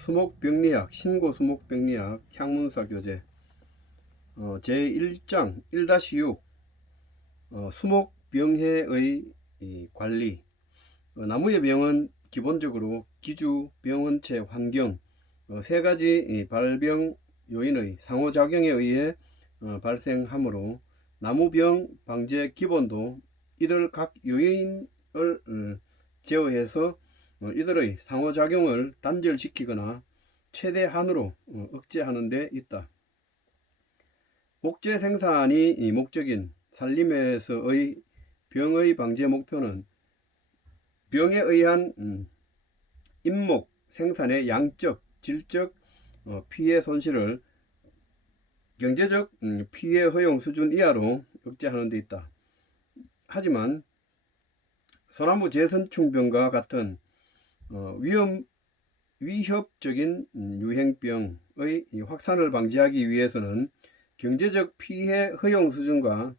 수목병리학, 신고수목병리학 향문사 교재 제1장 1-6 수목병해의 관리. 나무의 병은 기본적으로 기주, 병원체, 환경 세 가지 발병 요인의 상호작용에 의해 발생하므로 나무병 방제 기본도 이들 각 요인을 제어해서 이들의 상호작용을 단절시키거나 최대한으로 억제하는 데 있다. 목재 생산이 목적인 산림에서의 병의 방제 목표는 병에 의한 임목 생산의 양적, 질적 피해 손실을 경제적 피해 허용 수준 이하로 억제하는 데 있다. 하지만 소나무 제선충병과 같은 위협적인 유행병의 확산을 방지하기 위해서는 경제적 피해 허용 수준과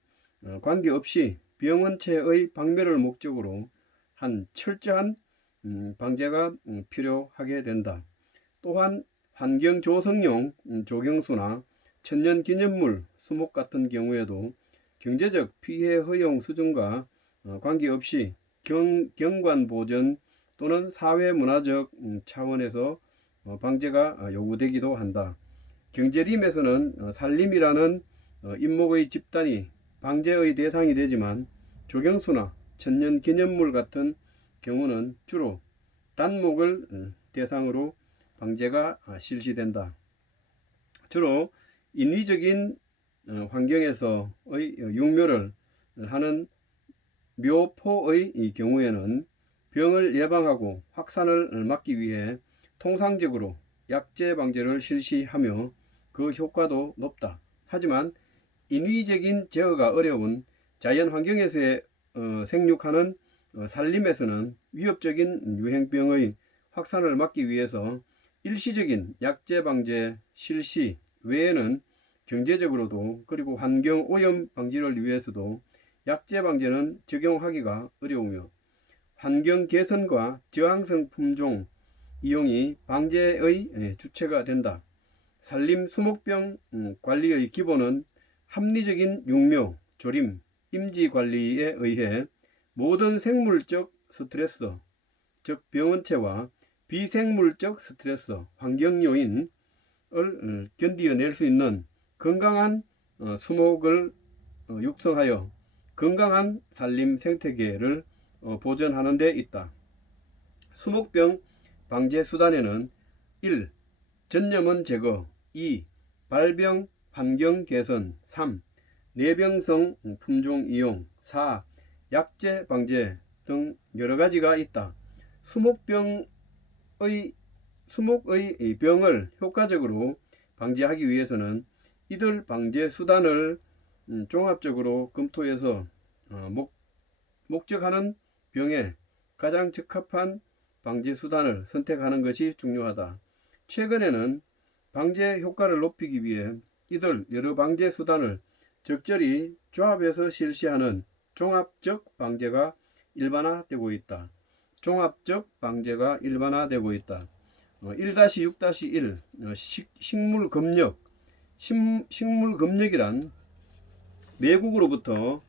관계없이 병원체의 박멸을 목적으로 한 철저한 방제가 필요하게 된다. 또한 환경조성용 조경수나 천년기념물 수목 같은 경우에도 경제적 피해 허용 수준과 관계없이 경관보전 또는 사회문화적 차원에서 방제가 요구되기도 한다. 경제림에서는 산림이라는 임목의 집단이 방제의 대상이 되지만 조경수나 천년기념물 같은 경우는 주로 단목을 대상으로 방제가 실시된다. 주로 인위적인 환경에서의 육묘를 하는 묘포의 경우에는 병을 예방하고 확산을 막기 위해 통상적으로 약제 방제를 실시하며 그 효과도 높다. 하지만 인위적인 제어가 어려운 자연 환경에서 생육하는 산림에서는 위협적인 유행병의 확산을 막기 위해서 일시적인 약제 방제 실시 외에는 경제적으로도 그리고 환경 오염 방지를 위해서도 약제 방제는 적용하기가 어려우며 환경 개선과 저항성 품종 이용이 방제의 주체가 된다. 산림 수목병 관리의 기본은 합리적인 육묘, 조림, 임지 관리에 의해 모든 생물적 스트레스, 즉 병원체와 비생물적 스트레스, 환경 요인을 견디어낼 수 있는 건강한 수목을 육성하여 건강한 산림 생태계를 보존하는 데 있다. 수목병 방제 수단에는 1. 전염원 제거, 2. 발병 환경 개선, 3. 내병성 품종 이용, 4. 약제 방제 등 여러 가지가 있다. 수목의 병을 효과적으로 방지하기 위해서는 이들 방제 수단을 종합적으로 검토해서 목적하는 병에 가장 적합한 방제 수단을 선택하는 것이 중요하다. 최근에는 방제 효과를 높이기 위해 이들 여러 방제 수단을 적절히 조합해서 실시하는 종합적 방제가 일반화되고 있다. 종합적 방제가 일반화되고 있다. 1-6-1 식물검역. 식물검역이란 외국으로부터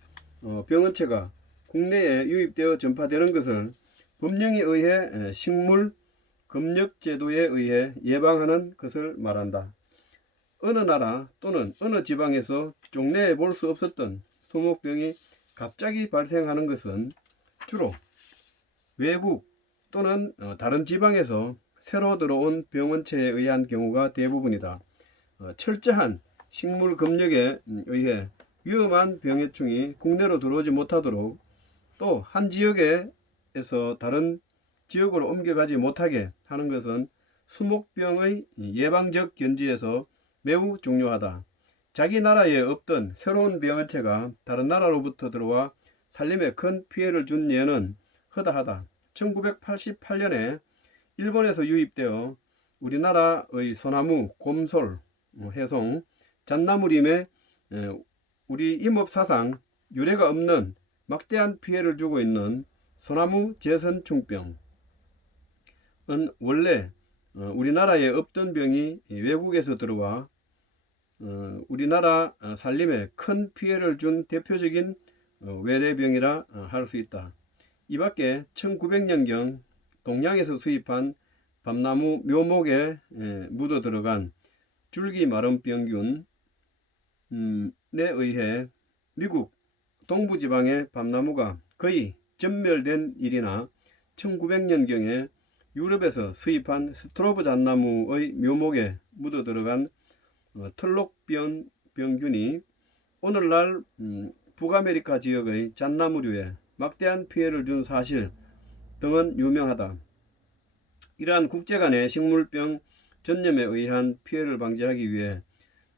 병원체가 국내에 유입되어 전파되는 것을 법령에 의해 식물 검역 제도에 의해 예방하는 것을 말한다. 어느 나라 또는 어느 지방에서 종래에 볼 수 없었던 수목병이 갑자기 발생하는 것은 주로 외국 또는 다른 지방에서 새로 들어온 병원체에 의한 경우가 대부분이다. 철저한 식물 검역에 의해 위험한 병해충이 국내로 들어오지 못하도록 또 한 지역에서 다른 지역으로 옮겨가지 못하게 하는 것은 수목병의 예방적 견지에서 매우 중요하다. 자기 나라에 없던 새로운 병원체가 다른 나라로부터 들어와 산림에 큰 피해를 준 예는 허다하다. 1988년에 일본에서 유입되어 우리나라의 소나무, 곰솔, 해송, 잣나무림에 우리 임업사상 유례가 없는 막대한 피해를 주고 있는 소나무 제선충병은 원래 우리나라에 없던 병이 외국에서 들어와 우리나라 살림에 큰 피해를 준 대표적인 외래병이라 할 수 있다. 이 밖에 1900년경 동양에서 수입한 밤나무 묘목에 묻어 들어간 줄기마름병균에 의해 미국 동부지방의 밤나무가 거의 전멸된 일이나 1900년경에 유럽에서 수입한 스트로브 잣나무의 묘목에 묻어 들어간 털록병균이 오늘날 북아메리카 지역의 잣나무류에 막대한 피해를 준 사실 등은 유명하다. 이러한 국제 간의 식물병 전염에 의한 피해를 방지하기 위해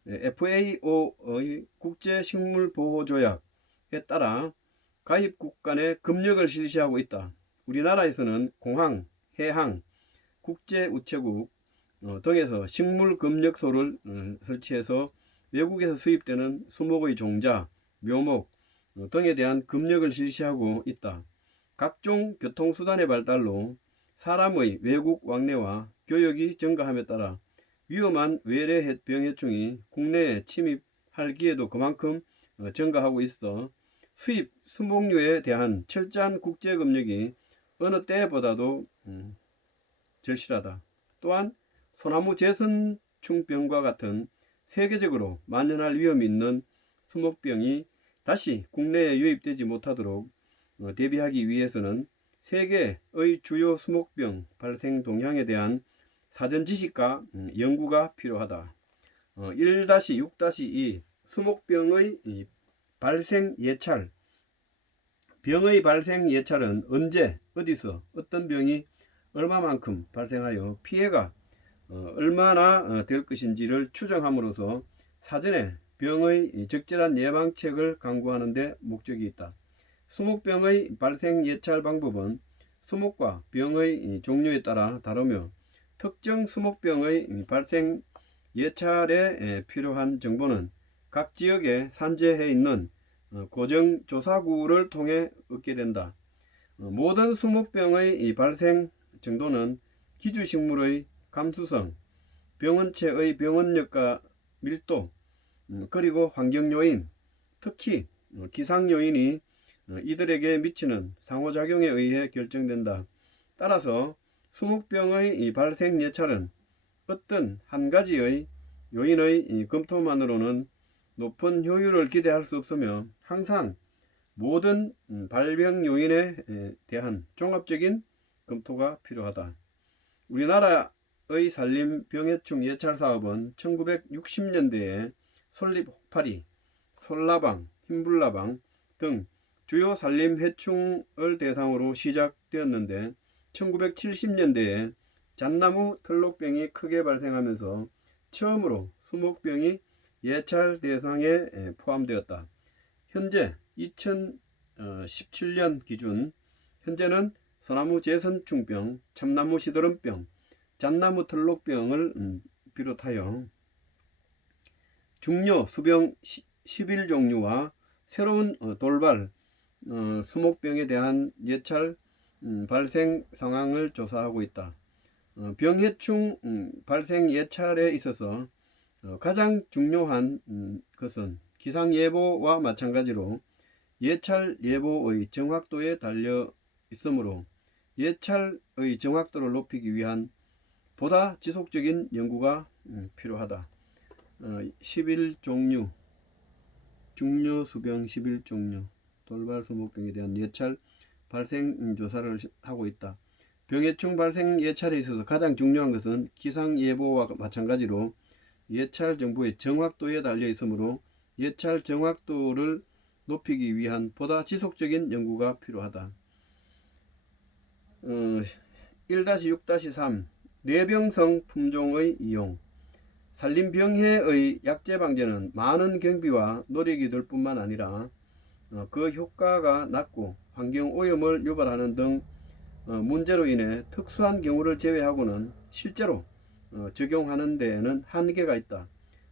FAO의 국제식물보호조약에 따라 가입국 간의 금력을 실시하고 있다. 우리나라에서는 공항, 해항, 국제우체국 등에서 식물금력소를 설치해서 외국에서 수입되는 수목의 종자, 묘목 등에 대한 금력을 실시하고 있다. 각종 교통수단의 발달로 사람의 외국 왕래와 교역이 증가함에 따라 위험한 외래 병해충이 국내에 침입할 기회도 그만큼 증가하고 있어 수입 수목류에 대한 철저한 국제금력이 어느 때보다도 절실하다. 또한 소나무 제선충병과 같은 세계적으로 만연할 위험이 있는 수목병이 다시 국내에 유입되지 못하도록 대비하기 위해서는 세계의 주요 수목병 발생 동향에 대한 사전 지식과 연구가 필요하다. 1-6-2 수목병의 발생 예찰. 병의 발생 예찰은 언제, 어디서, 어떤 병이 얼마만큼 발생하여 피해가 얼마나 될 것인지를 추정함으로써 사전에 병의 적절한 예방책을 강구하는 데 목적이 있다. 수목병의 발생 예찰 방법은 수목과 병의 종류에 따라 다르며 특정 수목병의 발생 예찰에 필요한 정보는 각 지역에 산재해 있는 고정조사구를 통해 얻게 된다. 모든 수목병의 발생 정도는 기주식물의 감수성, 병원체의 병원력과 밀도, 그리고 환경요인, 특히 기상요인이 이들에게 미치는 상호작용에 의해 결정된다. 따라서 수목병의 발생 예찰은 어떤 한 가지의 요인의 검토만으로는 높은 효율을 기대할 수 없으며 항상 모든 발병 요인에 대한 종합적인 검토가 필요하다. 우리나라의 산림 병해충 예찰 사업은 1960년대에 솔잎 혹파리, 솔라방, 흰불나방 등 주요 산림 해충을 대상으로 시작되었는데 1970년대에 잣나무 털록병이 크게 발생하면서 처음으로 수목병이 예찰 대상에 포함되었다. 현재 2017년 기준 현재는 소나무 제선충병, 참나무 시드름병, 잣나무 털록병을 비롯하여 중요 수병 11종류와 새로운 돌발 수목병에 대한 예찰 발생 상황을 조사하고 있다. 병해충 발생 예찰에 있어서 가장 중요한 것은 기상예보와 마찬가지로 예찰 예보의 정확도에 달려 있으므로 예찰의 정확도를 높이기 위한 보다 지속적인 연구가 필요하다. 11종류 중요 수병 11종류 돌발 수목병에 대한 예찰 발생 조사를 하고 있다. 병해충 발생 예찰에 있어서 가장 중요한 것은 기상예보와 마찬가지로 예찰 정보의 정확도에 달려 있으므로 예찰 정확도를 높이기 위한 보다 지속적인 연구가 필요하다. 1-6-3 뇌병성 품종의 이용. 산림병해의 약제 방제는 많은 경비와 노력이 들 뿐만 아니라 그 효과가 낮고 환경오염을 유발하는 등 문제로 인해 특수한 경우를 제외하고는 실제로 적용하는 데에는 한계가 있다.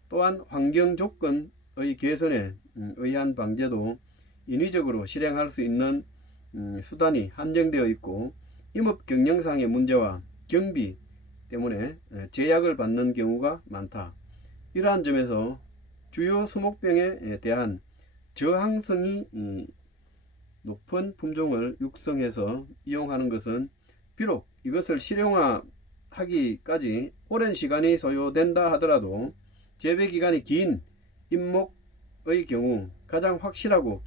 또한 환경 조건의 개선에 의한 방제도 인위적으로 실행할 수 있는 수단이 한정되어 있고 임업 경영상의 문제와 경비, 때문에 제약을 받는 경우가 많다. 이러한 점에서 주요 수목병에 대한 저항성이 높은 품종을 육성해서 이용하는 것은 비록 이것을 실용화하기까지 오랜 시간이 소요된다 하더라도 재배 기간이 긴 잎목의 경우 가장 확실하고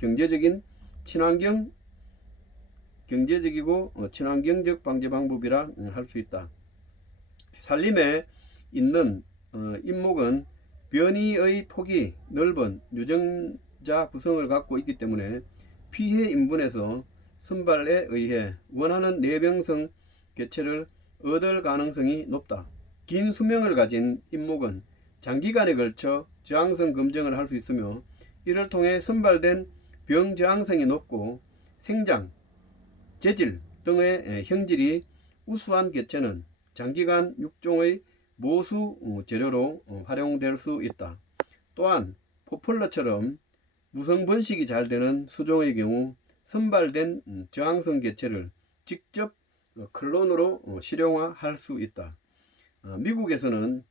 경제적이고 친환경적 방제 방법이라 할 수 있다. 산림에 있는 잎목은 변이의 폭이 넓은 유전자 구성을 갖고 있기 때문에 피해 인분에서 선발에 의해 원하는 내병성 개체를 얻을 가능성이 높다. 긴 수명을 가진 잎목은 장기간에 걸쳐 저항성 검증을 할 수 있으며 이를 통해 선발된 병 저항성이 높고 생장, 재질 등의 형질이 우수한 개체는 장기간 육종의 모수 재료로 활용될 수 있다. 또한 포플러처럼 무성 번식이 잘 되는 수종의 경우 선발된 저항성 개체를 직접 클론으로 실용화할 수 있다. 미국에서는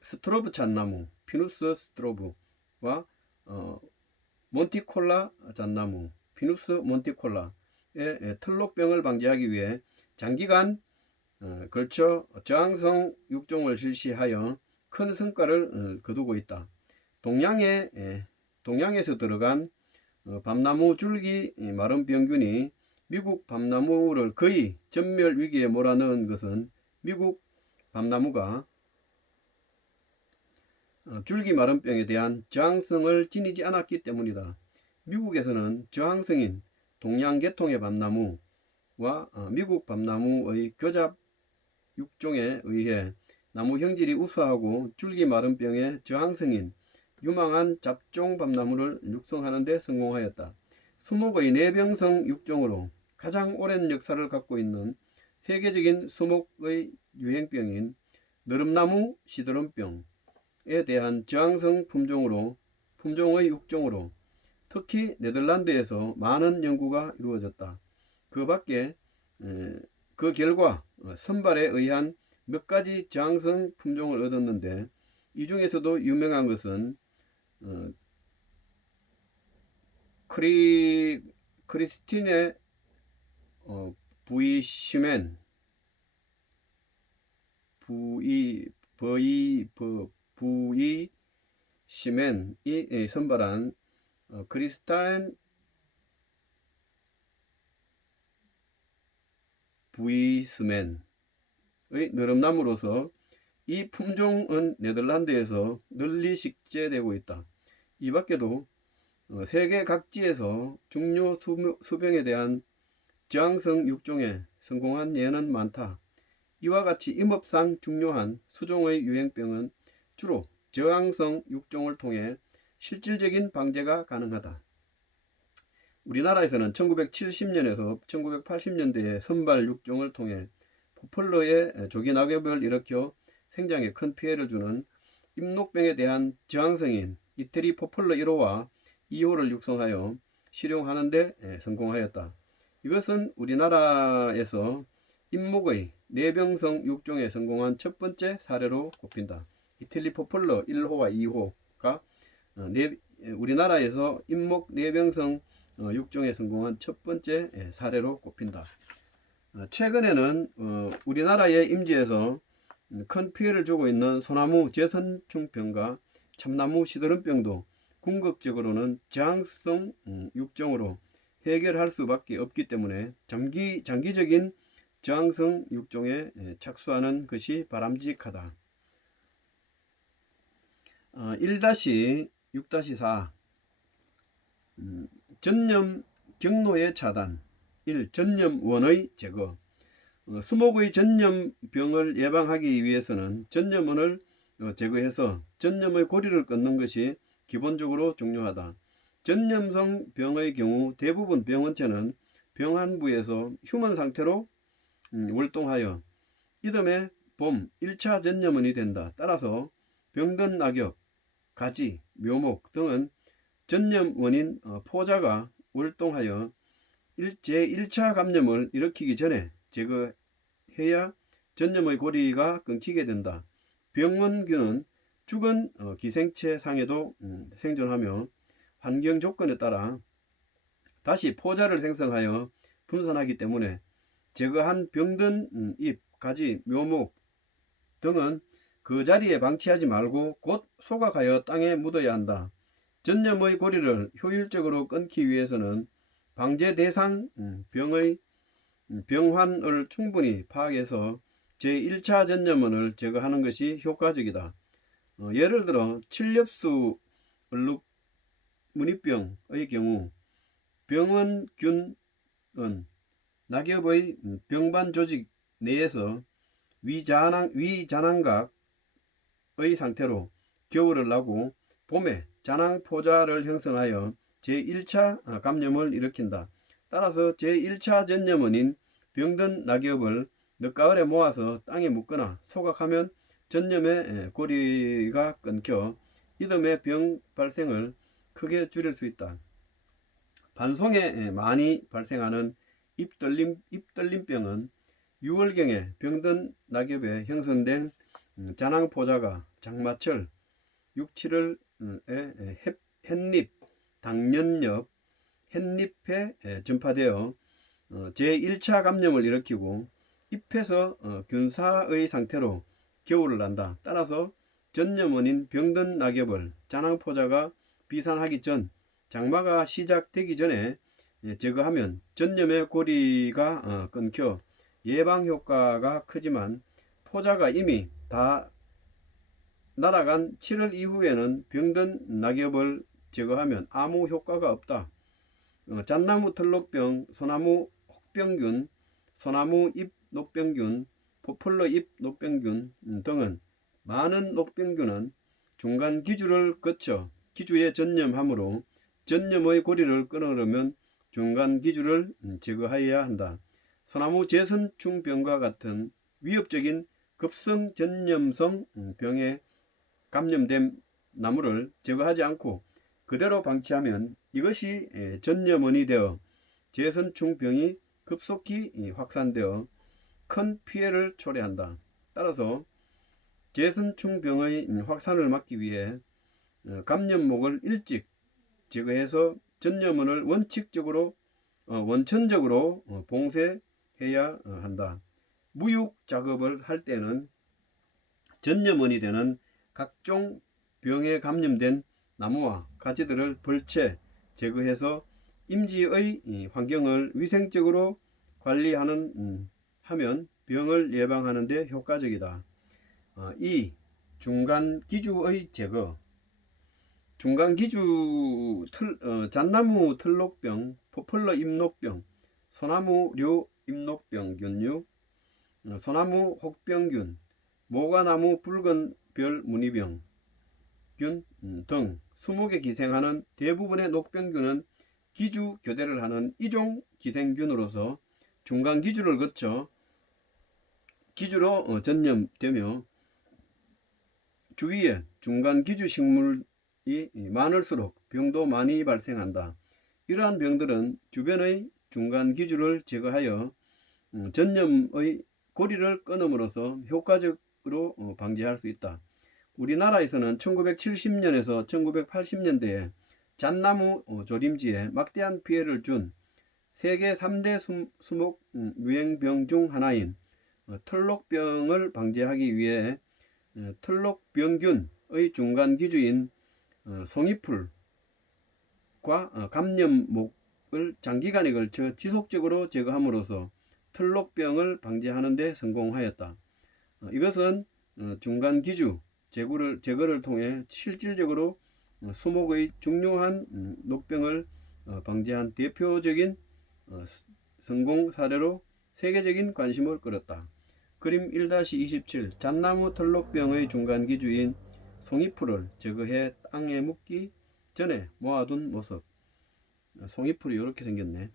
스트로브 잣나무, 피누스 스트로브와 몬티콜라 잣나무, 피누스 몬티콜라의 틀록병을 방지하기 위해 장기간 걸쳐 저항성 육종을 실시하여 큰 성과를 거두고 있다. 동양에서 들어간 밤나무 줄기 마름 병균이 미국 밤나무를 거의 전멸 위기에 몰아넣은 것은 미국 밤나무가 줄기 마름병에 대한 저항성을 지니지 않았기 때문이다. 미국에서는 저항성인 동양 계통의 밤나무와 미국 밤나무의 교잡 육종에 의해 나무 형질이 우수하고 줄기 마름병에 저항성인 유망한 잡종 밤나무를 육성하는 데 성공하였다. 수목의 내병성 육종으로 가장 오랜 역사를 갖고 있는 세계적인 수목의 유행병인 너름나무 시드름병에 대한 저항성 품종의 육종으로 특히 네덜란드에서 많은 연구가 이루어졌다. 그 결과 선발에 의한 몇 가지 저항성 품종을 얻었는데 이 중에서도 유명한 것은 크리스티네 부이시멘이 선발한 크리스타인 부이스맨의 너름나무로서 이 품종은 네덜란드에서 널리 식재되고 있다. 이 밖에도 세계 각지에서 중요 수병에 대한 저항성 육종에 성공한 예는 많다. 이와 같이 임업상 중요한 수종의 유행병은 주로 저항성 육종을 통해 실질적인 방제가 가능하다. 우리나라에서는 1970년에서 1980년대에 선발 육종을 통해 포플러의 조기 낙엽을 일으켜 생장에 큰 피해를 주는 잎록병에 대한 저항성인 이태리 포플러 1호와 2호를 육성하여 실용하는 데 성공하였다. 이것은 우리나라에서 잎목의 내병성 육종에 성공한 첫 번째 사례로 꼽힌다. 이태리 포플러 1호와 2호가 우리나라에서 잎목 내병성 육종에 성공한 첫 번째 사례로 꼽힌다. 최근에는 우리나라의 임지에서 큰 피해를 주고 있는 소나무 제선충병과 참나무 시드름병도 궁극적으로는 저항성 육종으로 해결할 수밖에 없기 때문에 장기적인 저항성 육종에 착수하는 것이 바람직하다. 1-6-4 전염 경로의 차단 1. 전염원의 제거 수목의 전염병을 예방하기 위해서는 전염원을 제거해서 전염의 고리를 끊는 것이 기본적으로 중요하다. 전염성 병의 경우 대부분 병원체는 병한 부에서 휴먼 상태로 월동하여 이듬해 봄 1차 전염원이 된다. 따라서 병든 낙엽, 가지, 묘목 등은 전염원인 포자가 월동하여 제1차 감염을 일으키기 전에 제거해야 전염의 고리가 끊기게 된다. 병원균은 죽은 기생체 상에도 생존하며 환경 조건에 따라 다시 포자를 생성하여 분산하기 때문에 제거한 병든 잎, 가지, 묘목 등은 그 자리에 방치하지 말고 곧 소각하여 땅에 묻어야 한다. 전염의 고리를 효율적으로 끊기 위해서는 방제 대상 병의 병환을 충분히 파악해서 제1차 전염원을 제거하는 것이 효과적이다. 예를 들어 칠렵수 얼룩 무늬병의 경우 병원균은 낙엽의 병반 조직 내에서 위자낭각의 상태로 겨울을 나고 봄에 자낭포자를 형성하여 제1차 감염을 일으킨다. 따라서 제1차 전염원인 병든 낙엽을 늦가을에 모아서 땅에 묻거나 소각하면 전염의 고리가 끊겨 이듬해 병 발생을 크게 줄일 수 있다. 반송에 많이 발생하는 잎떨림병은 6월경에 병든 낙엽에 형성된 자낭포자가 장마철 6, 7월에 햇잎, 당년엽, 햇잎에 전파되어 제1차 감염을 일으키고 잎에서 균사의 상태로 겨울을 난다. 따라서 전염원인 병든 낙엽을 자낭포자가 비산하기 전 장마가 시작되기 전에 제거하면 전염의 고리가 끊겨 예방 효과가 크지만 포자가 이미 다 날아간 7월 이후에는 병든 낙엽을 제거하면 아무 효과가 없다. 잣나무 털록병, 소나무 혹병균, 소나무 잎 녹병균, 포플러 잎 녹병균 등은 많은 녹병균은 중간 기주를 거쳐 기주에 전염하므로 전염의 고리를 끊으려면 중간 기주를 제거해야 한다. 소나무 제선충병과 같은 위협적인 급성 전염성 병에 감염된 나무를 제거하지 않고 그대로 방치하면 이것이 전염원이 되어 제선충병이 급속히 확산되어 큰 피해를 초래한다. 따라서 제선충병의 확산을 막기 위해 감염목을 일찍 제거해서 전염원을 원천적으로 봉쇄해야 한다. 무육 작업을 할 때는 전염원이 되는 각종 병에 감염된 나무와 가지들을 벌채 제거해서 임지의 환경을 위생적으로 관리하는 하면 병을 예방하는 데 효과적이다. 2. 중간 기주의 제거. 중간 기주 잣나무 털록병, 포플러 잎녹병, 소나무류 잎녹병균류, 소나무 혹병균, 모과나무 붉은 별 무늬병균 등 20개 기생하는 대부분의 녹병균은 기주 교대를 하는 이종 기생균으로서 중간 기주를 거쳐 기주로 전염되며 주위에 중간 기주 식물이 많을수록 병도 많이 발생한다. 이러한 병들은 주변의 중간 기주를 제거하여 전염의 고리를 끊음으로써 효과적으로 방지할 수 있다. 우리나라에서는 1970년에서 1980년대에 잣나무 조림지에 막대한 피해를 준 세계 3대 수목 유행병 중 하나인 털록병을 방지하기 위해 털록병균의 중간 기주인 송이풀과 감염목을 장기간에 걸쳐 지속적으로 제거함으로써 털록병을 방지하는 데 성공하였다. 이것은 중간 기주 제거를 통해 실질적으로 수목의 중요한 녹병을 방지한 대표적인 성공 사례로 세계적인 관심을 끌었다. 그림 1-27 잣나무 털록병의 중간 기주인 송이풀을 제거해 땅에 묻기 전에 모아둔 모습. 송이풀이 이렇게 생겼네.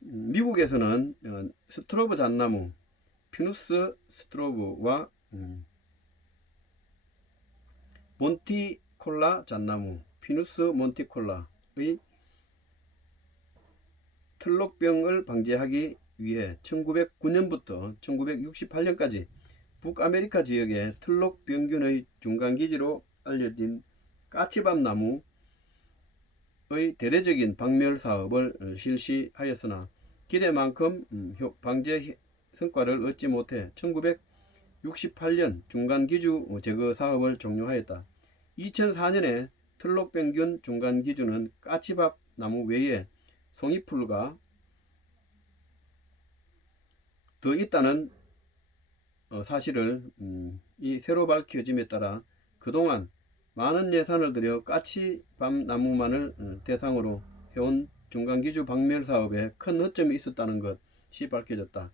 미국에서는 스트로브 잣나무 피누스 스트로브와 몬티콜라 잣나무 피누스 몬티콜라의 털록병을 방지하기 위해 1909년부터 1968년까지 북아메리카 지역의 틀록병균의 중간기지로 알려진 까치밥 나무의 대대적인 박멸 사업을 실시하였으나 기대만큼 방제 성과를 얻지 못해 1968년 중간기주 제거 사업을 종료하였다. 2004년에 틀록병균 중간기주는 까치밥 나무 외에 송이풀과 더 있다는 사실을 새로 밝혀짐에 따라 그동안 많은 예산을 들여 까치밥 나무만을 대상으로 해온 중간기주 박멸 사업에 큰 허점이 있었다는 것이 밝혀졌다.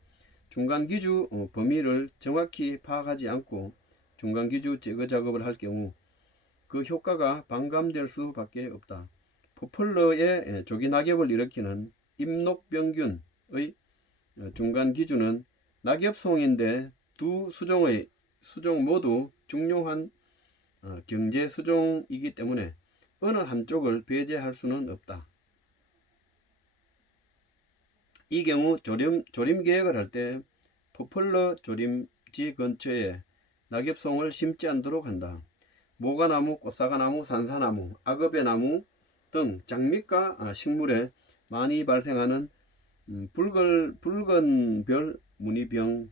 중간기주 범위를 정확히 파악하지 않고 중간기주 제거 작업을 할 경우 그 효과가 반감될 수밖에 없다. 포플러의 조기 낙엽을 일으키는 잎녹병균의 중간기주는 낙엽송인데 두 수종 모두 중요한 경제 수종이기 때문에 어느 한쪽을 배제할 수는 없다. 이 경우 조림 계획을 할 때 포플러 조림지 근처에 낙엽송을 심지 않도록 한다. 모가나무, 꽃사과나무, 산사나무, 악어배나무 등 장미과 식물에 많이 발생하는 붉은별 무늬병균의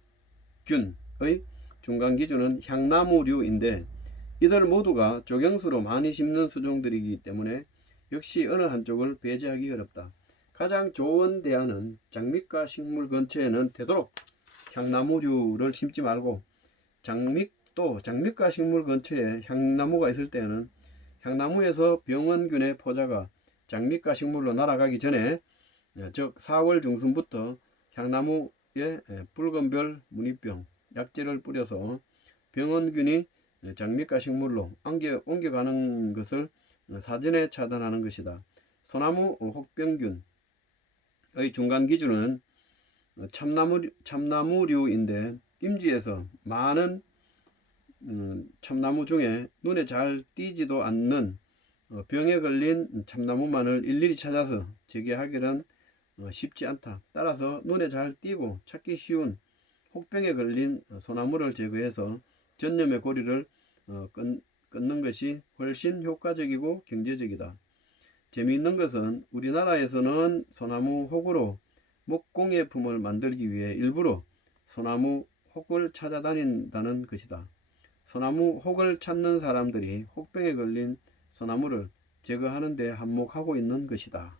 중간기주는 향나무류인데 이들 모두가 조경수로 많이 심는 수종들이기 때문에 역시 어느 한쪽을 배제하기 어렵다. 가장 좋은 대안은 장미과 식물 근처에는 되도록 향나무류를 심지 말고 장미과 식물 근처에 향나무가 있을 때는 향나무에서 병원균의 포자가 장미과 식물로 날아가기 전에 즉 4월 중순부터 향나무에 붉은별 무늬병 약재를 뿌려서 병원균이 장미과 식물로 옮겨가는 것을 사전에 차단하는 것이다. 소나무 혹병균의 중간 기준은 참나무류인데 임지에서 많은 참나무 중에 눈에 잘 띄지도 않는 병에 걸린 참나무만을 일일이 찾아서 제거하기는 쉽지 않다. 따라서 눈에 잘 띄고 찾기 쉬운 혹병에 걸린 소나무를 제거해서 전염의 고리를 끊는 것이 훨씬 효과적이고 경제적이다. 재미있는 것은 우리나라에서는 소나무 혹으로 목공예품을 만들기 위해 일부러 소나무 혹을 찾아다닌다는 것이다. 소나무 혹을 찾는 사람들이 혹병에 걸린 소나무를 제거하는 데 한몫하고 있는 것이다.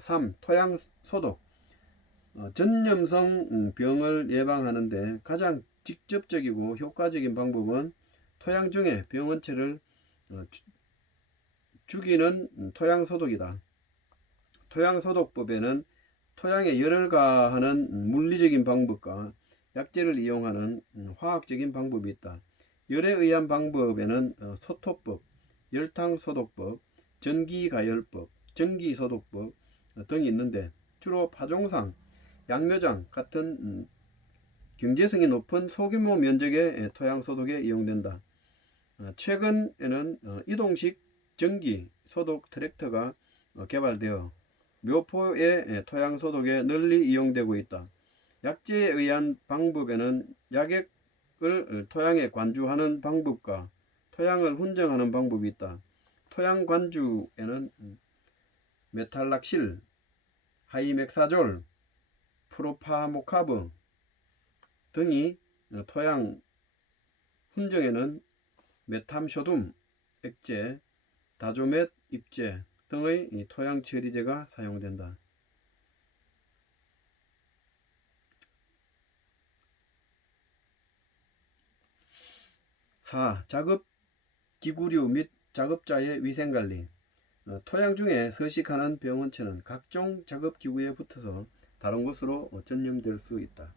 3. 토양 소독. 전염성 병을 예방하는 데 가장 직접적이고 효과적인 방법은 토양 중에 병원체를 죽이는 토양 소독이다. 토양 소독법에는 토양에 열을 가하는 물리적인 방법과 약재를 이용하는 화학적인 방법이 있다. 열에 의한 방법에는 소토법, 열탕소독법, 전기가열법, 전기소독법 등이 있는데 주로 파종상, 양묘장 같은 경제성이 높은 소규모 면적의 토양소독에 이용된다. 최근에는 이동식 전기 소독 트랙터가 개발되어 묘포의 토양소독에 널리 이용되고 있다. 약재에 의한 방법에는 약액을 토양에 관주하는 방법과 토양을 훈정하는 방법이 있다. 토양 관주에는 메탈락실, 하이맥사졸, 프로파모카브 등이 토양 훈정에는 메탐쇼둠 액제, 다조멧 입제 등의 토양 처리제가 사용된다. 4. 작업기구류 및 작업자의 위생관리. 토양 중에 서식하는 병원체는 각종 작업기구에 붙어서 다른 곳으로 전염될 수 있다.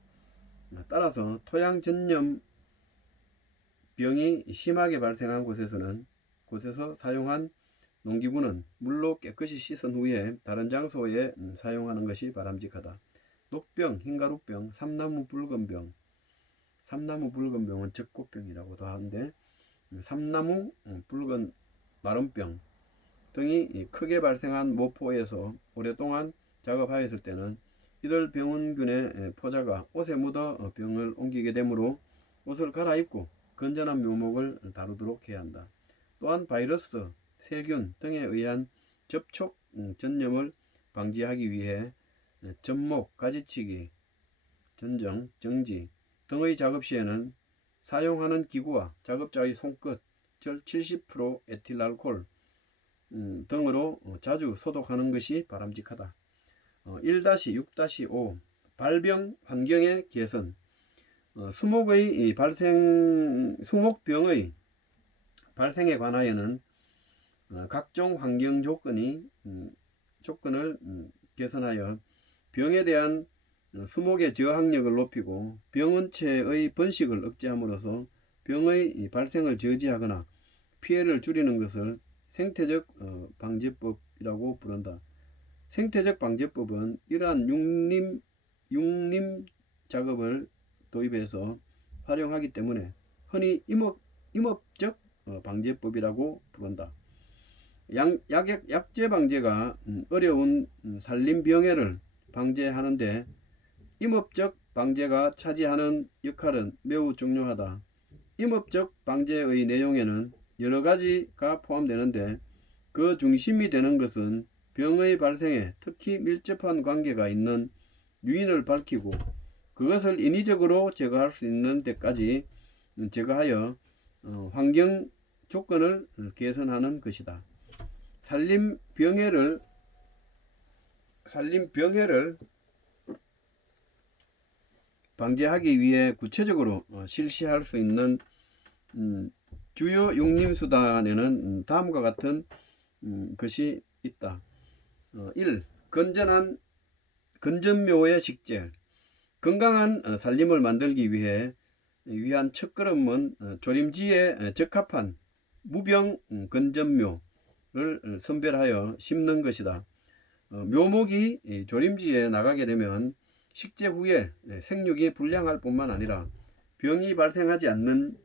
따라서 토양 전염 병이 심하게 발생한 곳에서 사용한 농기구는 물로 깨끗이 씻은 후에 다른 장소에 사용하는 것이 바람직하다. 녹병, 흰가루병, 삼나무 붉은병은 적고병이라고도 하는데 삼나무 붉은 마름병 등이 크게 발생한 모포에서 오랫동안 작업하였을 때는 이들 병원균의 포자가 옷에 묻어 병을 옮기게 되므로 옷을 갈아입고 건전한 묘목을 다루도록 해야 한다. 또한 바이러스, 세균 등에 의한 접촉 전염을 방지하기 위해 접목, 가지치기, 전정, 정지 등의 작업 시에는 사용하는 기구와 작업자의 손끝, 절 70% 에틸알코올 등으로 자주 소독하는 것이 바람직하다. 1-6-5 발병 환경의 개선. 수목병의 발생에 관하여는 각종 환경 조건을 개선하여 병에 대한 수목의 저항력을 높이고 병원체의 번식을 억제함으로써 병의 발생을 저지하거나 피해를 줄이는 것을 생태적 방제법이라고 부른다. 생태적 방제법은 이러한 육림 작업을 도입해서 활용하기 때문에 흔히 임업적 방제법이라고 부른다. 약제 방제가 어려운 산림병해를 방제하는데 임업적 방제가 차지하는 역할은 매우 중요하다. 임업적 방제의 내용에는 여러 가지가 포함되는데 그 중심이 되는 것은 병의 발생에 특히 밀접한 관계가 있는 유인을 밝히고 그것을 인위적으로 제거할 수 있는 데까지 제거하여 환경 조건을 개선하는 것이다. 산림병해를 방제하기 위해 구체적으로 실시할 수 있는 주요 육림수단에는 다음과 같은 것이 있다. 1. 건전묘의 식재. 건강한 산림을 만들기 위한 첫걸음은 조림지에 적합한 무병 건전묘를 선별하여 심는 것이다. 묘목이 조림지에 나가게 되면 식재 후에 생육이 불량할 뿐만 아니라 병이 발생하지 않는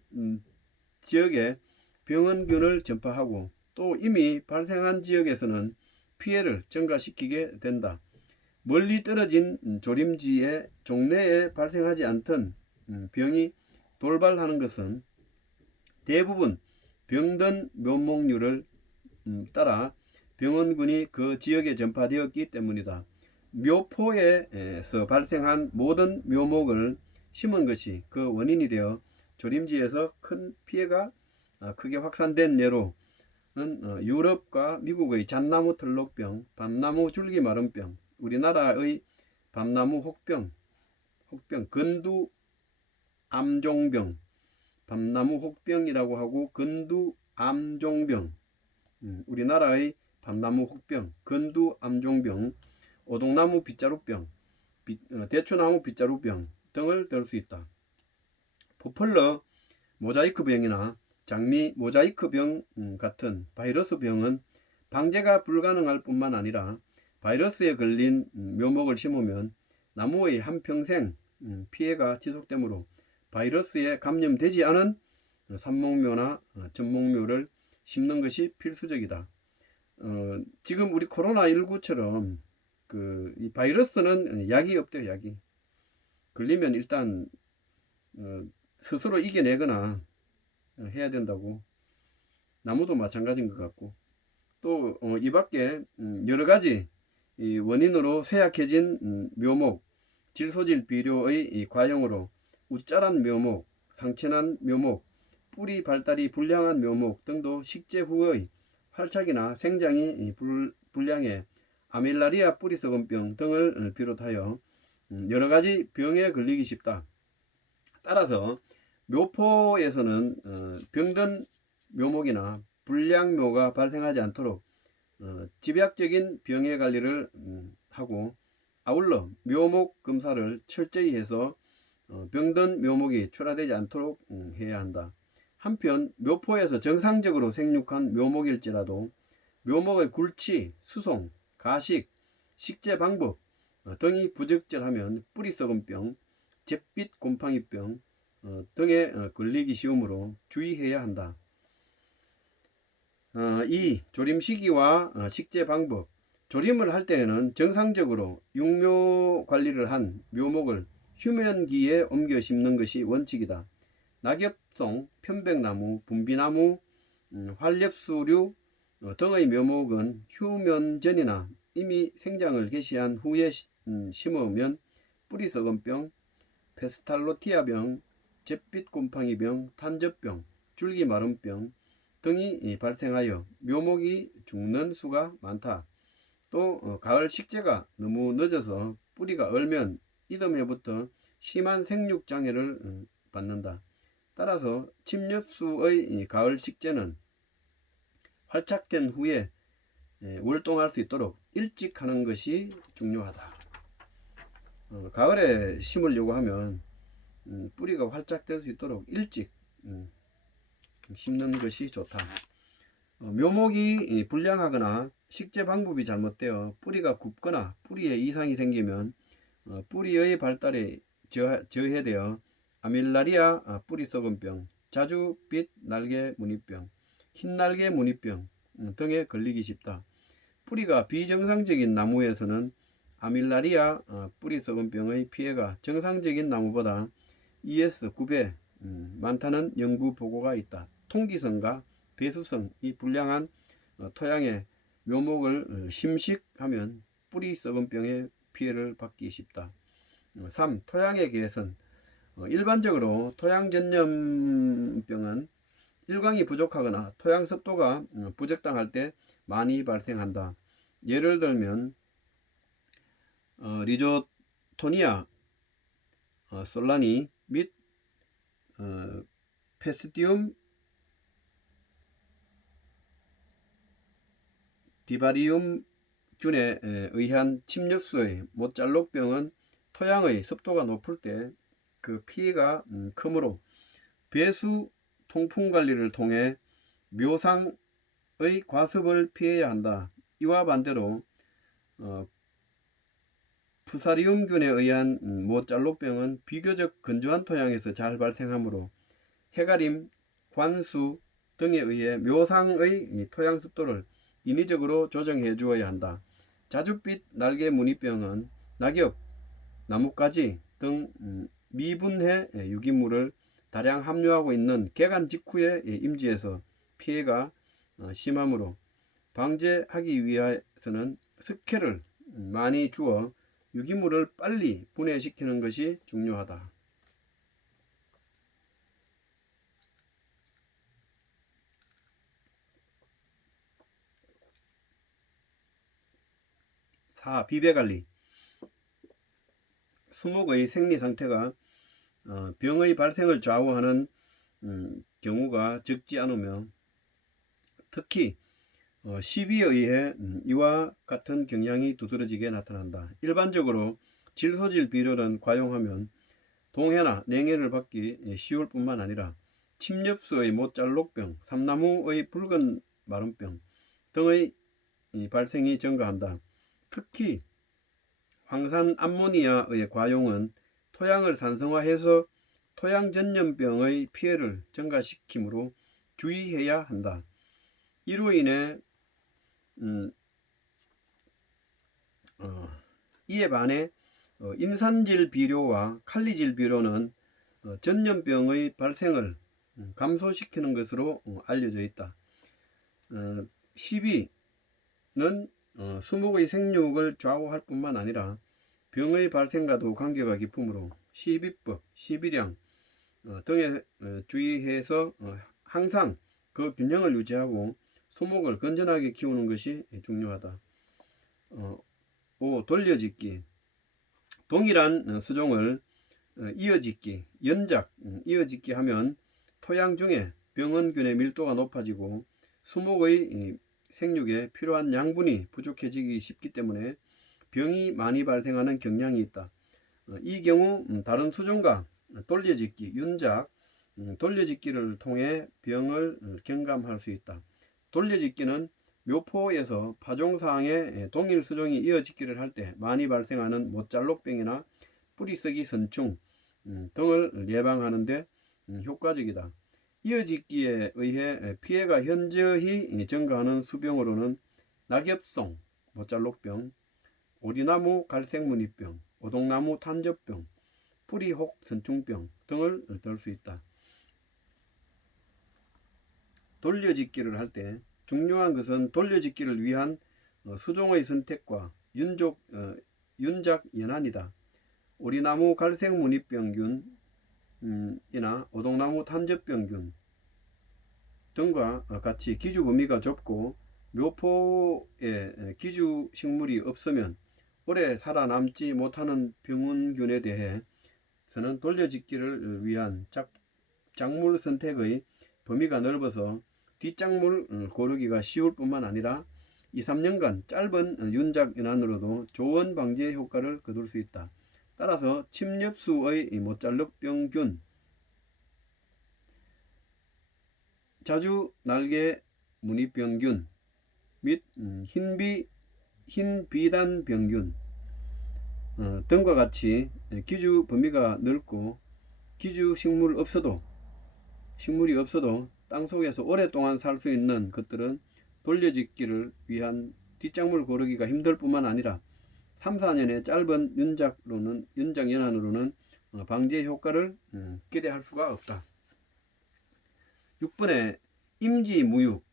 지역에 병원균을 전파하고 또 이미 발생한 지역에서는 피해를 증가시키게 된다. 멀리 떨어진 조림지의 종래에 발생하지 않던 병이 돌발하는 것은 대부분 병든 묘목류를 따라 병원균이 그 지역에 전파되었기 때문이다. 묘포에서 발생한 모든 묘목을 심은 것이 그 원인이 되어 조림지에서 큰 피해가 크게 확산된 예로는 유럽과 미국의 잣나무 털록병, 밤나무 줄기마름병, 우리나라의 밤나무 혹병, 건두 암종병, 밤나무 혹병이라고 하고 건두 암종병, 우리나라의 밤나무 혹병, 건두 암종병, 오동나무 빗자루병, 대추나무 빗자루병 등을 들 수 있다. 포플러 모자이크병이나 장미 모자이크병 같은 바이러스 병은 방제가 불가능할 뿐만 아니라 바이러스에 걸린 묘목을 심으면 나무의 한평생 피해가 지속되므로 바이러스에 감염되지 않은 삽목묘나 전목묘를 심는 것이 필수적이다. 지금 우리 코로나19처럼 이 바이러스는 약이 없대요. 약이 걸리면 일단 스스로 이겨내거나 해야 된다고. 나무도 마찬가지인 것 같고 또 이 밖에 여러 가지 이 원인으로 쇠약해진 묘목, 질소질 비료의 과용으로 우짜란 묘목, 상처난 묘목, 뿌리 발달이 불량한 묘목 등도 식재 후의 활착이나 생장이 불량해 아밀라리아 뿌리썩은병 등을 비롯하여 여러 가지 병에 걸리기 쉽다. 따라서 묘포에서는 병든 묘목이나 불량묘가 발생하지 않도록 집약적인 병해 관리를 하고 아울러 묘목 검사를 철저히 해서 병든 묘목이 출하되지 않도록 해야 한다. 한편 묘포에서 정상적으로 생육한 묘목일지라도 묘목의 굴치, 수송, 가식, 식재 방법 등이 부적절하면 뿌리썩은병, 잿빛 곰팡이병 등에 걸리기 쉬우므로 주의해야 한다. 2. 조림 시기와 식재 방법. 조림을 할 때에는 정상적으로 육묘 관리를 한 묘목을 휴면기에 옮겨 심는 것이 원칙이다. 낙엽송, 편백나무, 분비나무, 활엽수류 등의 묘목은 휴면 전이나 이미 생장을 개시한 후에 심으면 뿌리 썩은병, 페스탈로티아병, 잿빛 곰팡이병, 탄저병, 줄기 마름병 등이 발생하여 묘목이 죽는 수가 많다. 또 가을 식재가 너무 늦어서 뿌리가 얼면 이듬해부터 심한 생육 장애를 받는다. 따라서 침엽수의 가을 식재는 활착된 후에 월동할 수 있도록 일찍 하는 것이 중요하다. 가을에 심으려고 하면 뿌리가 활착될 수 있도록 일찍 심는 것이 좋다. 묘목이 불량하거나 식재 방법이 잘못되어 뿌리가 굽거나 뿌리에 이상이 생기면 뿌리의 발달에 저해되어 아밀라리아 뿌리 썩은병, 자주빛 날개 무늬병, 흰날개 무늬병 등에 걸리기 쉽다. 뿌리가 비정상적인 나무에서는 아밀라리아 뿌리 썩은병의 피해가 정상적인 나무보다 ES 9배 많다는 연구 보고가 있다. 통기성과 배수성이 불량한 토양에 묘목을 심식하면 뿌리 썩은병의 피해를 받기 쉽다. 3. 토양의 개선. 일반적으로 토양전염병은 일광이 부족하거나 토양 습도가 부적당할 때 많이 발생한다. 예를 들면 리조토니아 솔라니 및 페스티움 디바리움 균에 의한 침엽수의 못잘록병은 토양의 습도가 높을 때 그 피해가 크므로 배수 통풍 관리를 통해 묘상의 과습을 피해야 한다. 이와 반대로 푸사리움균에 의한 못잘록병은 비교적 건조한 토양에서 잘 발생하므로 해가림, 관수 등에 의해 묘상의 토양 습도를 인위적으로 조정해 주어야 한다. 자줏빛 날개 무늬병은 낙엽, 나뭇가지 등 미분해 유기물을 다량 함유하고 있는 개간 직후의 임지에서 피해가 심하므로 방제하기 위해서는 습캐를 많이 주어 유기물을 빨리 분해시키는 것이 중요하다. 4. 비배관리. 수목의 생리 상태가 병의 발생을 좌우하는 경우가 적지 않으며 특히 시비에 의해 이와 같은 경향이 두드러지게 나타난다. 일반적으로 질소질 비료는 과용하면 동해나 냉해를 받기 쉬울 뿐만 아니라 침엽수의 못잘록병, 삼나무의 붉은 마름병 등의 발생이 증가한다. 특히 황산 암모니아의 과용은 토양을 산성화해서 토양전염병의 피해를 증가시키므로 주의해야 한다. 이로 인해 이에 반해 인산질 비료와 칼리질 비료는 전염병의 발생을 감소시키는 것으로 알려져 있다. 시비는 수목의 생육을 좌우할 뿐만 아니라 병의 발생과도 관계가 깊으므로 시비법, 시비량 등에 주의해서 항상 그 균형을 유지하고 수목을 건전하게 키우는 것이 중요하다. 5. 돌려짓기. 동일한 수종을 이어짓기, 연작, 이어짓기 하면 토양 중에 병원균의 밀도가 높아지고 수목의 생육에 필요한 양분이 부족해지기 쉽기 때문에 병이 많이 발생하는 경향이 있다. 이 경우 다른 수종과 돌려짓기, 윤작, 돌려짓기를 통해 병을 경감할 수 있다. 돌려짓기는 묘포에서 파종상에 동일 수종이 이어짓기를 할 때 많이 발생하는 못잘록병이나 뿌리쓰기 선충 등을 예방하는 데 효과적이다. 이어짓기에 의해 피해가 현저히 증가하는 수병으로는 낙엽송, 못잘록병, 오리나무 갈색무늬병, 오동나무 탄저병, 뿌리혹 선충병 등을 들 수 있다. 돌려짓기를 할 때 중요한 것은 돌려짓기를 위한 수종의 선택과 윤작 연한이다. 오리나무 갈색무늬병균 이나 오동나무 탄저병균 등과 같이 기주 범위가 좁고 묘포에 기주 식물이 없으면 오래 살아남지 못하는 병원균에 대해서는 돌려짓기를 위한 작물 선택의 범위가 넓어서 뒷작물 고르기가 쉬울 뿐만 아니라 2, 3년간 짧은 윤작 연한으로도 좋은 방제 효과를 거둘 수 있다. 따라서 침엽수의 못잘록병균, 자주 날개 무늬병균 및 흰비단병균 등과 같이 기주 범위가 넓고 기주 식물이 없어도 땅속에서 오랫동안 살 수 있는 것들은 돌려짓기를 위한 뒷작물 고르기가 힘들 뿐만 아니라 3, 4년의 짧은 윤작 연한으로는 방제 효과를 기대할 수가 없다. 6번에 임지무육,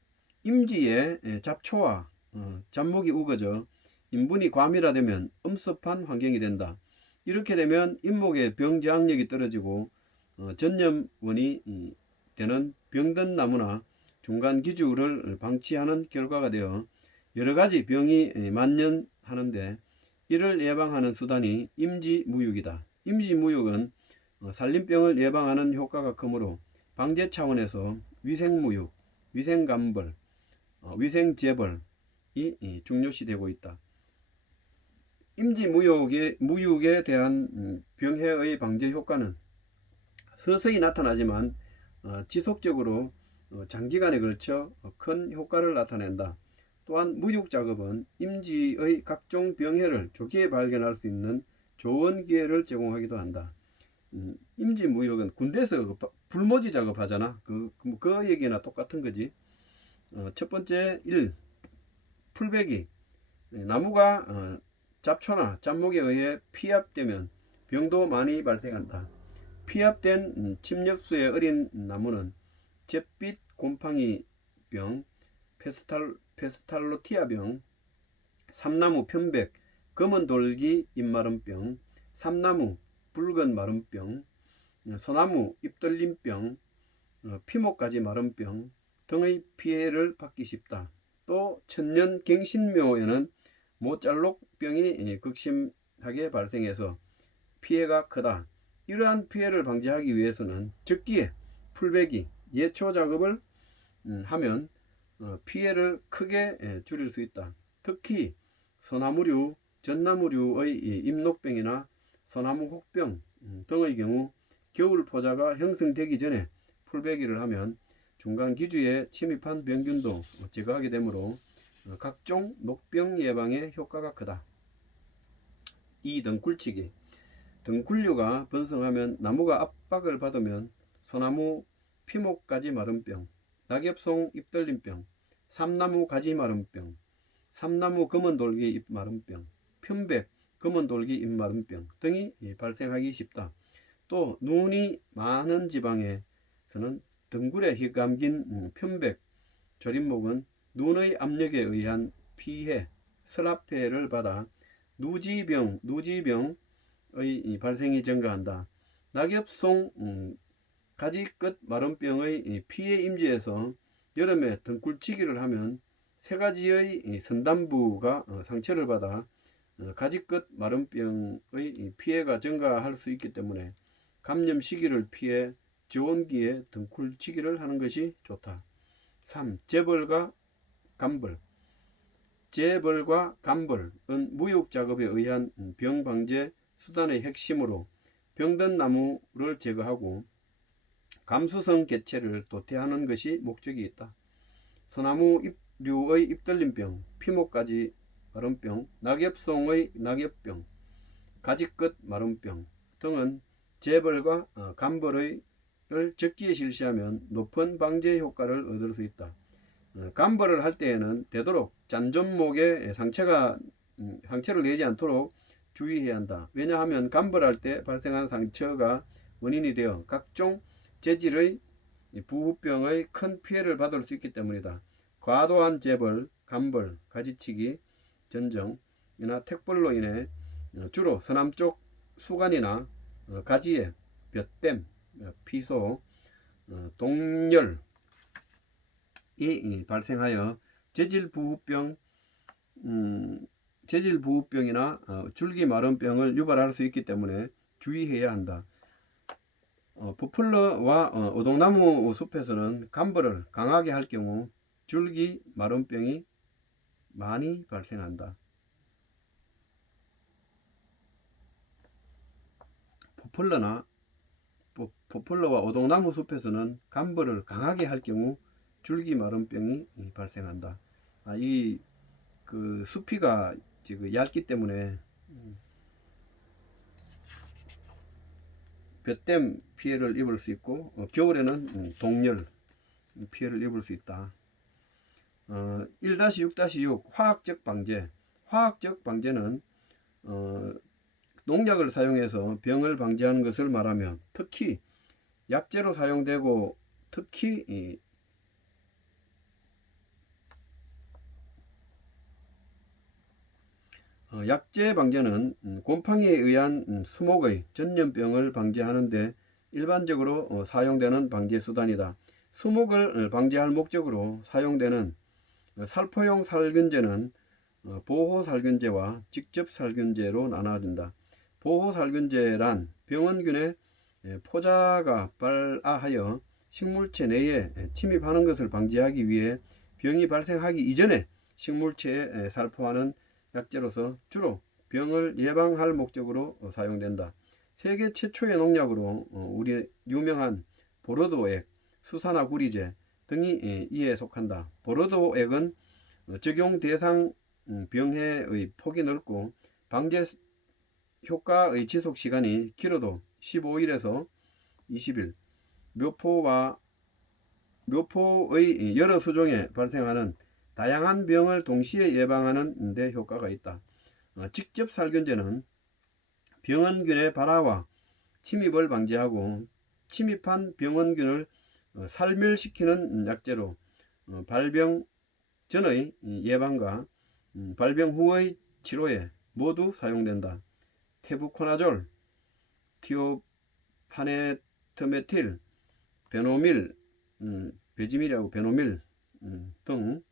임지에 잡초와 잡목이 우거져 인분이 과밀화되면 엄습한 환경이 된다. 이렇게 되면 잇목의 병저항력이 떨어지고 전염원이 되는 병든 나무나 중간 기주를 방치하는 결과가 되어 여러가지 병이 만연하는데 이를 예방하는 수단이 임지무육이다. 임지무육은 산림병을 예방하는 효과가 크므로 방제 차원에서 위생무육, 위생감벌, 위생재벌이 중요시되고 있다. 임지무육에 대한 병해의 방제 효과는 서서히 나타나지만 지속적으로 장기간에 걸쳐 큰 효과를 나타낸다. 또한 무육작업은 임지의 각종 병해를 조기에 발견할 수 있는 좋은 기회를 제공하기도 한다. 임지무육은 군대에서 불모지 작업하잖아. 그 얘기나 똑같은 거지. 첫 번째 1. 풀베기. 나무가 잡초나 잡목에 의해 피압되면 병도 많이 발생한다. 피압된 침엽수의 어린 나무는 잿빛 곰팡이병, 페스탈로티아병, 삼나무 편백, 검은돌기 잎마름병, 삼나무 붉은 마름병, 소나무 잎들림병, 피목가지 마름병 등의 피해를 받기 쉽다. 또 천년갱신묘에는 못잘록병이 극심하게 발생해서 피해가 크다. 이러한 피해를 방지하기 위해서는 적기에 풀베기, 예초 작업을 하면 피해를 크게 줄일 수 있다. 특히 소나무류, 전나무류의 잎녹병이나 소나무 혹병 등의 경우 겨울 포자가 형성되기 전에 풀베기를 하면 중간 기주에 침입한 병균도 제거하게 되므로 각종 녹병 예방에 효과가 크다. 2. 등굴치기. 등굴류가 번성하면 나무가 압박을 받으면 소나무 피목가지 마름병, 낙엽송 잎들림병, 삼나무 가지 마름병, 삼나무 검은돌기 잎마름병, 편백 검은돌기 잎마름병 등이 발생하기 쉽다. 또 눈이 많은 지방에서는 등굴에 휘감긴 편백 조림목은 눈의 압력에 의한 피해, 슬합해를 받아 누지병의 발생이 증가한다. 낙엽송 가지끝 마름병의 피해 임지에서 여름에 등굴치기를 하면 세 가지의 선단부가 상처를 받아 가지끝 마름병의 피해가 증가할 수 있기 때문에 감염 시기를 피해 저온기에 등굴치기를 하는 것이 좋다. 3. 재벌과 감벌. 재벌과 감벌은 무육작업에 의한 병방제 수단의 핵심으로 병든 나무를 제거하고 감수성 개체를 도태하는 것이 목적이 있다. 소나무류의 잎들림병, 피목가지 마름병, 낙엽송의 낙엽병, 가지끝 마름병 등은 재벌과 감벌을 적기에 실시하면 높은 방제 효과를 얻을 수 있다. 감벌을 할 때에는 되도록 잔존목에 상처를 내지 않도록 주의해야 한다. 왜냐하면 감벌할 때 발생한 상처가 원인이 되어 각종 재질의 부후병의 큰 피해를 받을 수 있기 때문이다. 과도한 재벌, 감벌, 가지치기, 전정이나 택벌로 인해 주로 서남 쪽 수간이나 가지에 볕댐, 피소, 동열이 발생하여 재질부후병이나 줄기마름병을 유발할 수 있기 때문에 주의해야 한다. 포플러와 오동나무 숲에서는 감벌을 강하게 할 경우 줄기마름병이 많이 발생한다. 포플러와 오동나무 숲에서는 감벌을 강하게 할 경우 줄기마름병이 발생한다. 이 수피가 지금 얇기 때문에 볕댐 피해를 입을 수 있고 겨울에는 동열 피해를 입을 수 있다. 1-6-6 화학적 방제. 화학적 방제는 농약을 사용해서 병을 방지하는 것을 말하며 특히 약재로 사용되고 특히 약재 방제는 곰팡이에 의한 수목의 전염병을 방지하는 데 일반적으로 사용되는 방제 수단이다. 수목을 방지할 목적으로 사용되는 살포용 살균제는 보호살균제와 직접살균제로 나눠진다. 보호살균제란 병원균의 포자가 발아하여 식물체 내에 침입하는 것을 방지하기 위해 병이 발생하기 이전에 식물체에 살포하는 약재로서 주로 병을 예방할 목적으로 사용된다. 세계 최초의 농약으로 우리 유명한 보르도액, 수산화구리제 등이 이에 속한다. 보르도액은 적용 대상 병해의 폭이 넓고 방제 효과의 지속 시간이 길어도 15일에서 20일, 묘포의 여러 수종에 발생하는 다양한 병을 동시에 예방하는 데 효과가 있다. 직접 살균제는 병원균의 발화와 침입을 방지하고 침입한 병원균을 살멸시키는 약재로 발병 전의 예방과 발병 후의 치료에 모두 사용된다. 테부코나졸, 티오파네트메틸, 베노밀, 베지밀이라고 베노밀 등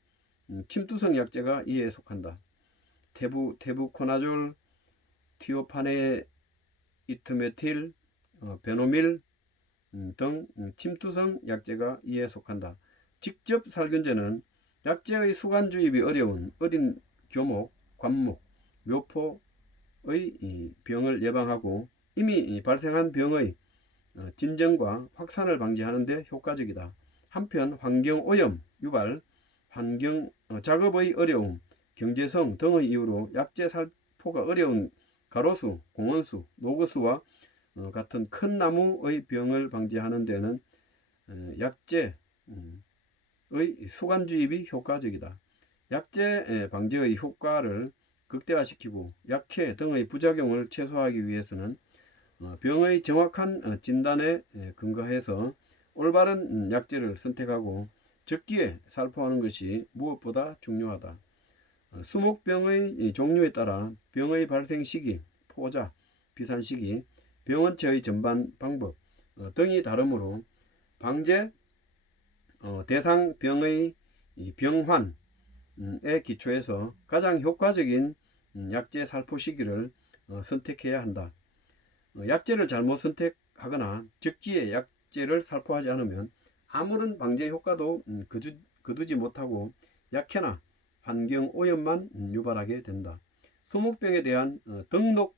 침투성 약재가 이에 속한다. 테부코나졸, 티오파네이트메틸, 베노밀 등 침투성 약재가 이에 속한다. 직접 살균제는 약재의 수간 주입이 어려운 어린 교목, 관목, 묘포의 병을 예방하고 이미 발생한 병의 진정과 확산을 방지하는 데 효과적이다. 한편 환경오염 유발, 작업의 어려움, 경제성 등의 이유로 약재 살포가 어려운 가로수, 공원수, 노거수와 같은 큰 나무의 병을 방지하는 데는 약재의 수간 주입이 효과적이다. 약재 방지의 효과를 극대화시키고 약해 등의 부작용을 최소화하기 위해서는 병의 정확한 진단에 근거해서 올바른 약재를 선택하고 적기에 살포하는 것이 무엇보다 중요하다. 수목병의 종류에 따라 병의 발생 시기, 포자, 비산 시기, 병원체의 전반 방법 등이 다르므로 방제 대상 병의 병환에 기초해서 가장 효과적인 약재 살포 시기를 선택해야 한다. 약재를 잘못 선택하거나 적기에 약재를 살포하지 않으면 아무런 방제 효과도 거두지 못하고 약해나 환경 오염만 유발하게 된다. 수목병에 대한 등록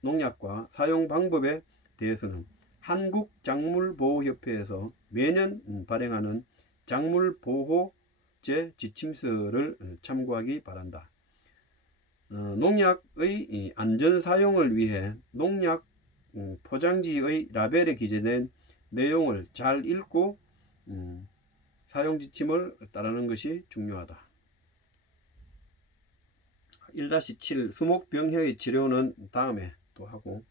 농약과 사용 방법에 대해서는 한국작물보호협회에서 매년 발행하는 작물보호제 지침서를 참고하기 바란다. 농약의 안전사용을 위해 농약 포장지의 라벨에 기재된 내용을 잘 읽고 사용 지침을 따르는 것이 중요하다. 1-7 수목병해의 치료는 다음에 또 하고